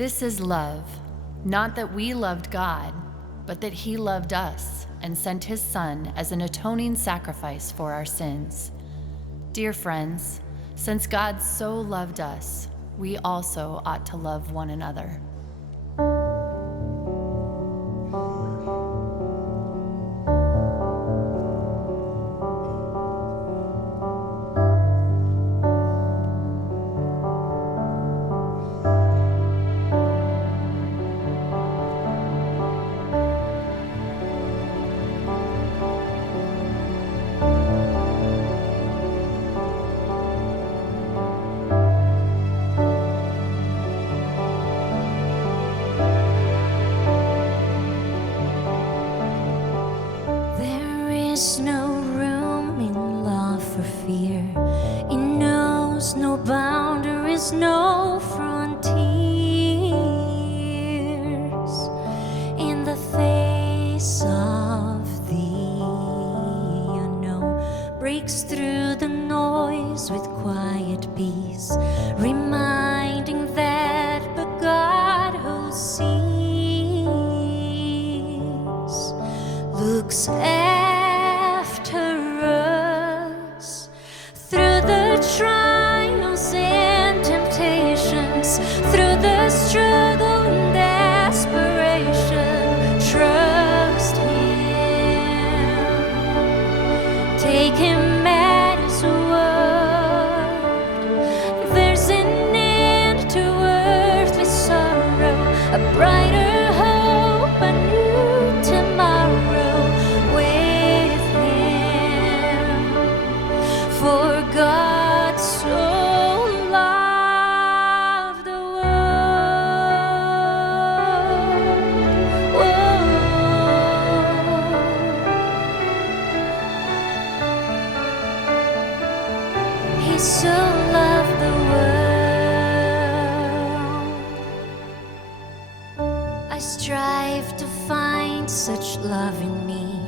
This is love, not that we loved God, but that He loved us and sent His Son as an atoning sacrifice for our sins. Dear friends, since God so loved us, we also ought to love one another. There's no room in love for fear. It knows no boundaries, no frontiers. In the face of the unknown, breaks through the noise with quiet peace, reminding that but God who sees looks after us through the trials and temptations, through the struggle and desperation. Trust Him, take Him at His word. There's an end to earthly sorrow, a brighter hope, a new tomorrow with Him. For God so loved the world. He so loved the world. I strive to find such love in me,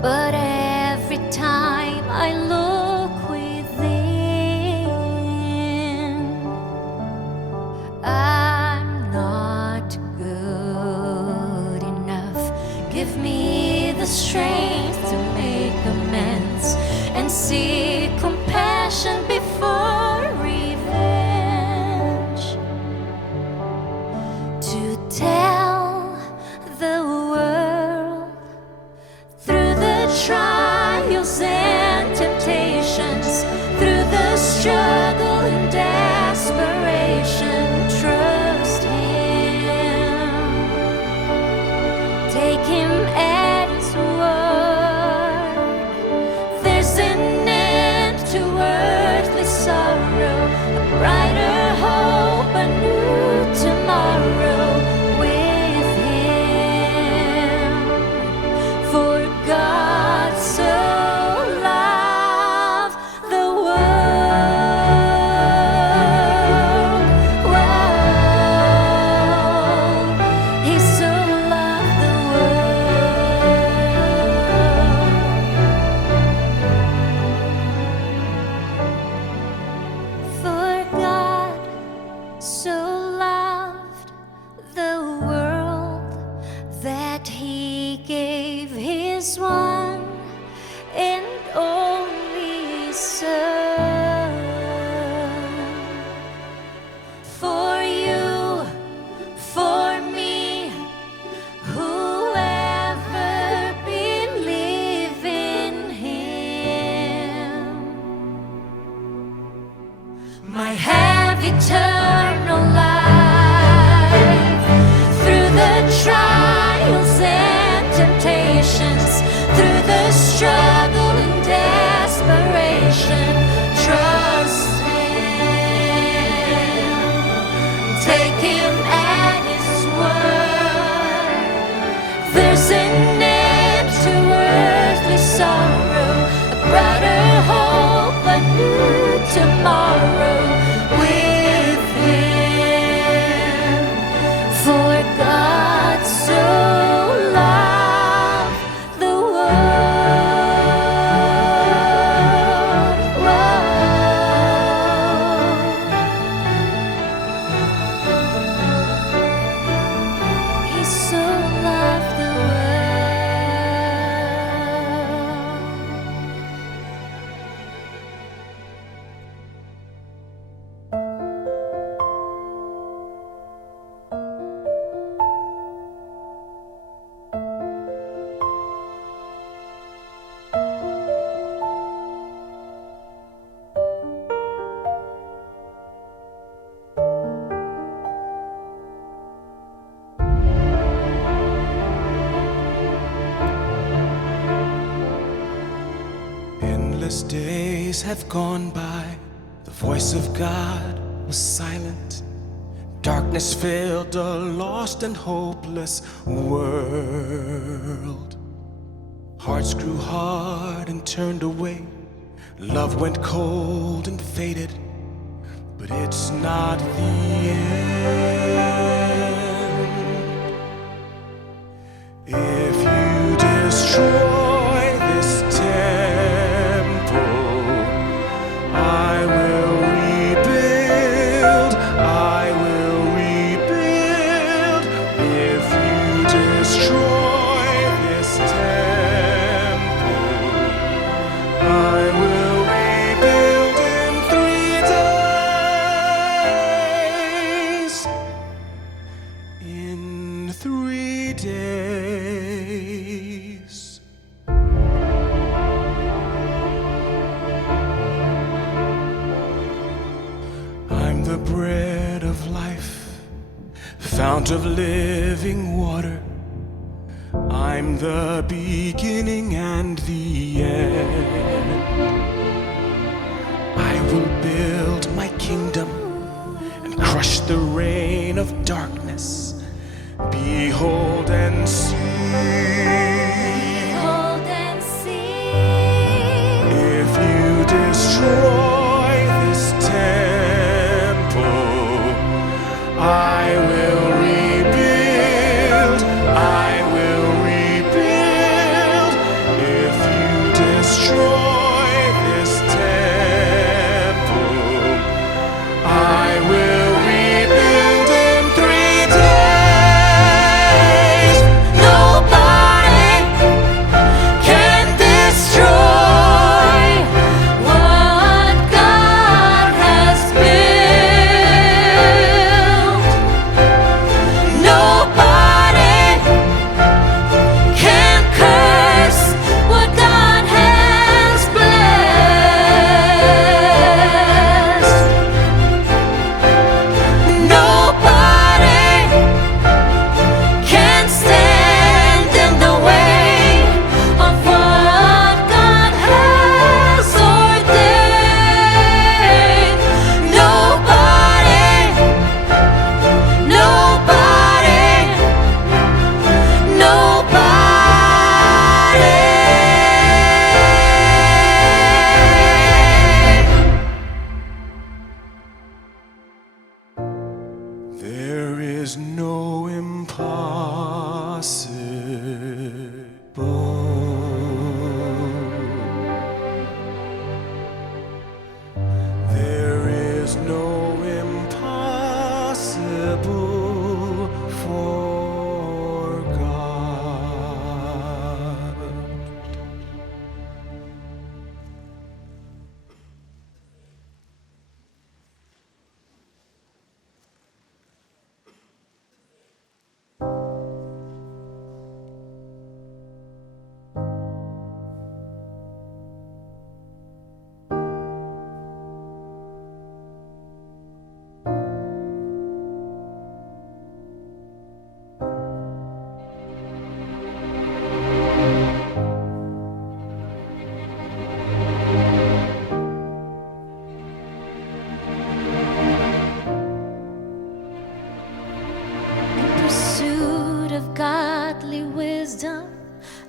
but every time I look within, I'm not good enough. Give me the strength to make amends and seek compassion before revenge, to tell the world through the trials and temptations, through the struggle and desperation. Trust Him, take Him at His word. There's an end to earthly sorrow, a brighter hope, a new tomorrow with Him. For God so loved the world. He so loved the world. For God so loved the world that He gave His one and only Son. For you, for me, whoever believe in Him, might have eternal life through the trials and temptations, through the struggle and desperation. Trust Him, take Him at His word. There's an end to earthly sorrow, a brighter hope, a new tomorrow with days have gone by, the voice of God was silent. Darkness filled a lost and hopeless world. Hearts grew hard and turned away. Love went cold and faded. But it's not the end. If you destroy this temple, I will rebuild. I will rebuild. If you destroy this temple, I will rebuild in 3 days. In 3 days. I'm the bread of life, fount of living water. I'm the beginning and the end. I will build my kingdom and crush the reign of darkness. Behold and see. Behold and see. If you destroy this temple, I will rebuild. I will rebuild. If you destroy this temple, I will rebuild in 3 days. Nobody can destroy what God has built. Nobody can curse what God has blessed. Nobody can stand in the way of what God has ordained. Nobody, There is no impossible. There is no impossible for God. in pursuit of godly wisdom,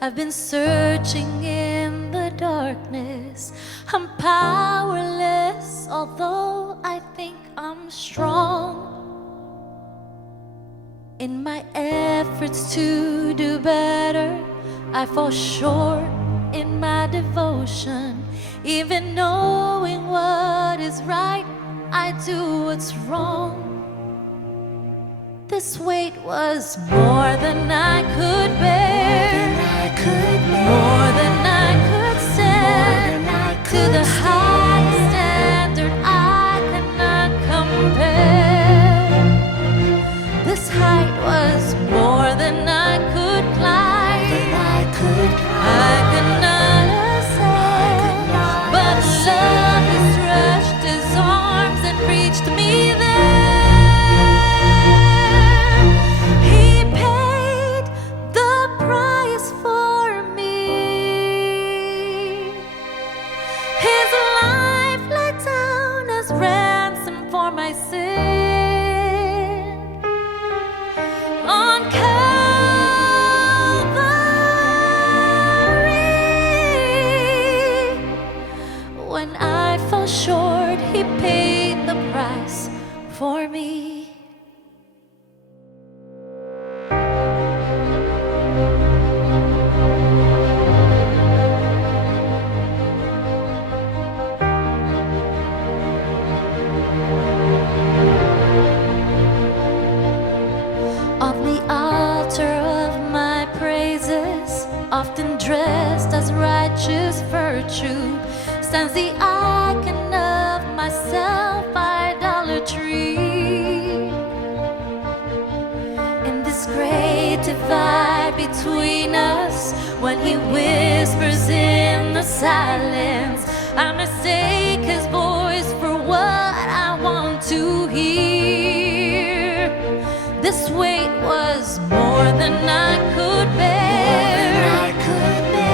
I've been searching in the darkness. I'm powerless, although I think I'm strong. In my efforts to do better, I fall short in my devotion. Even knowing what is right, I do what's wrong. This weight was more than I could bear, more than I could stand. To the high standard I cannot compare. This height was more than I could climb. I could not ascend, but love has stretched his arms and reached me there. He paid the price for me. When I fell short, He paid the price for me. On the altar of my praises, often dressed as righteous virtue, stands the icon of my self-idolatry. In this great divide between us, when He whispers in the silence, I mistake His voice for what I want to hear. This weight was more than I could bear,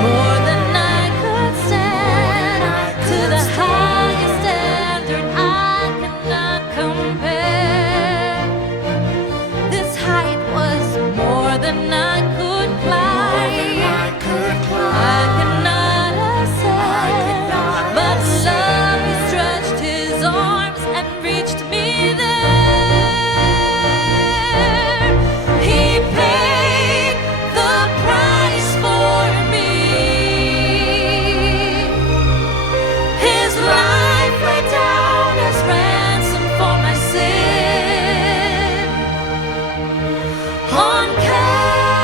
more than I could stand. To the highest standard I cannot compare. This height was more than I could climb. I cannot ascend, but love, He stretched His arms and reached me there. He paid the price for me. His life laid down as ransom for my sin. On Calvary,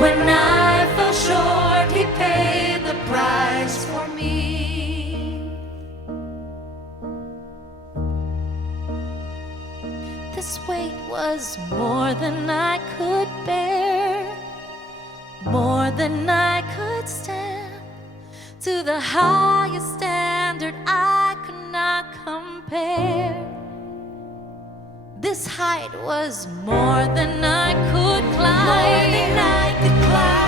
when I fell short, He paid the price for me. This weight was more than I could bear, more than I could stand. To the highest standard I could not compare. This height was more than I could climb.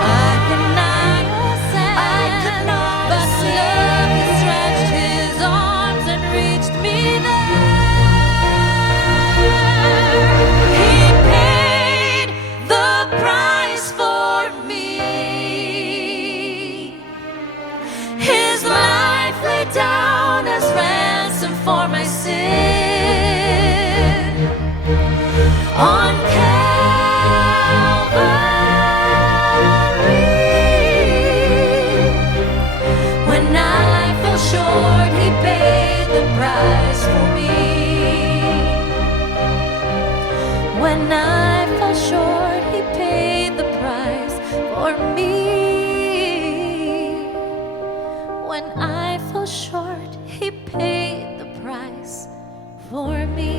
I could not ascend, but love, He stretched His arms and reached me there. He paid the price for me. His life laid down as ransom for my sin. On Calvary, when I fell short, He paid the price for me. When I fell short, He paid the price for me. When I fell short, He paid the price for me.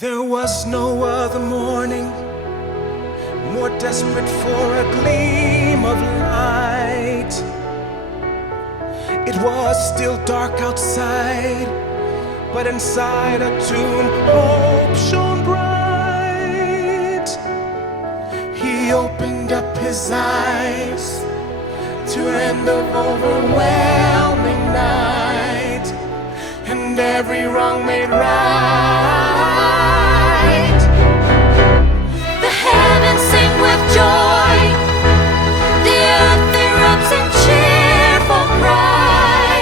There was no other morning more desperate for a gleam of light. It was still dark outside, but inside a tomb hope shone bright. He opened up His eyes to end of overwhelming night, and every wrong made right. The heavens sing with joy, the earth erupts in cheerful cry,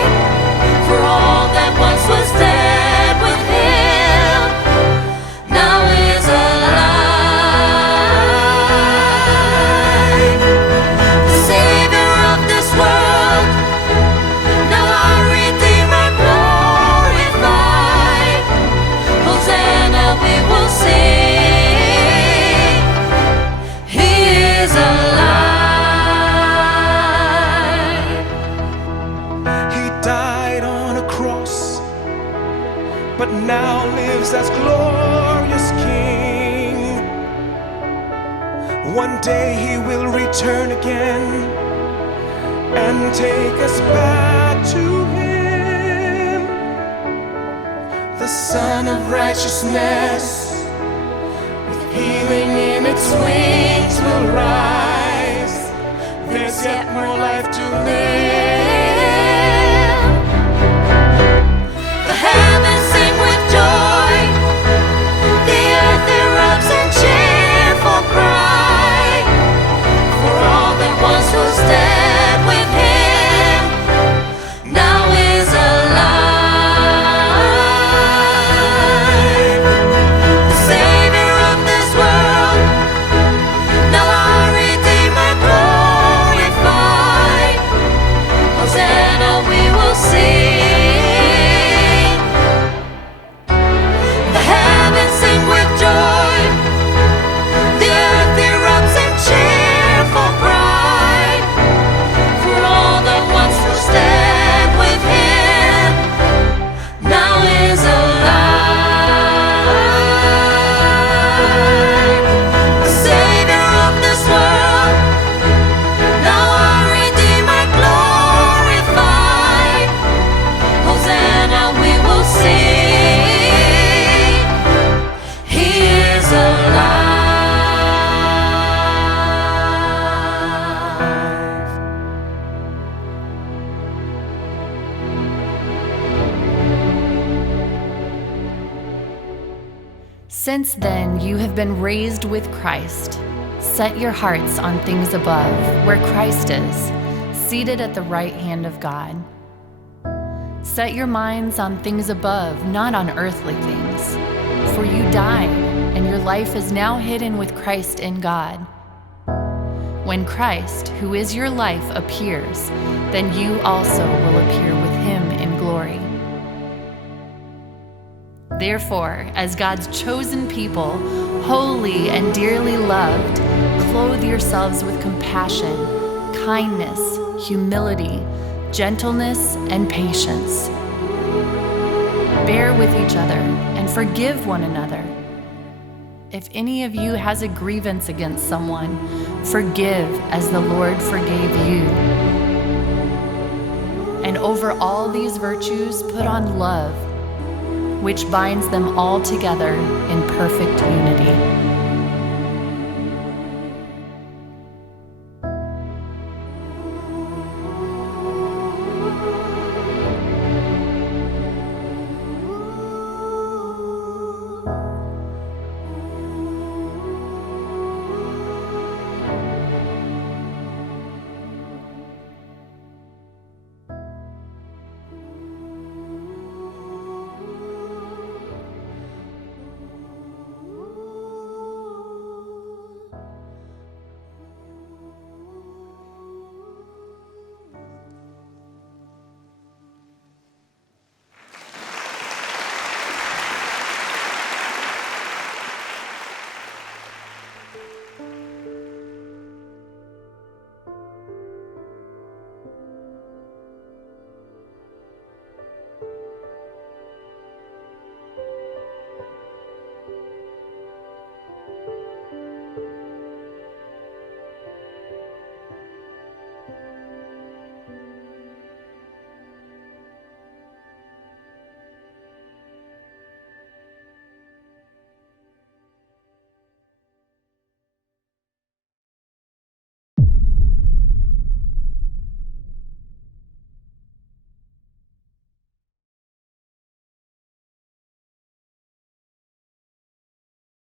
for all that once was dead with Him now is alive. The Savior of this world, now our Redeemer glorified. Hosanna we will sing. He is alive. He died on a cross, but now lives as glorious King. One day He will return again and take us back to Him. The Son of Righteousness, with healing in its wings, will rise. There's yet more life to live. The heavens sing with joy, the earth erupts in cheerful cry, for all that once was dead with Him now is alive. The Savior of this world, now our Redeemer glorified. Hosanna we will sing. The heavens sing with joy, the earth erupts in cheerful pride, for all that once was dead with Him now is alive. The Savior of this world, now our Redeemer glorified. Hosanna we will sing. He is alive. Since then you have been raised with Christ. Set your hearts on things above, where Christ is, seated at the right hand of God. Set your minds on things above, not on earthly things. For you died, and your life is now hidden with Christ in God. When Christ, who is your life, appears, then you also will appear with Him in glory. Therefore, as God's chosen people, holy and dearly loved, clothe yourselves with compassion, kindness, humility, gentleness, and patience. Bear with each other and forgive one another. If any of you has a grievance against someone, forgive as the Lord forgave you. And over all these virtues, put on love, which binds them all together in perfect unity.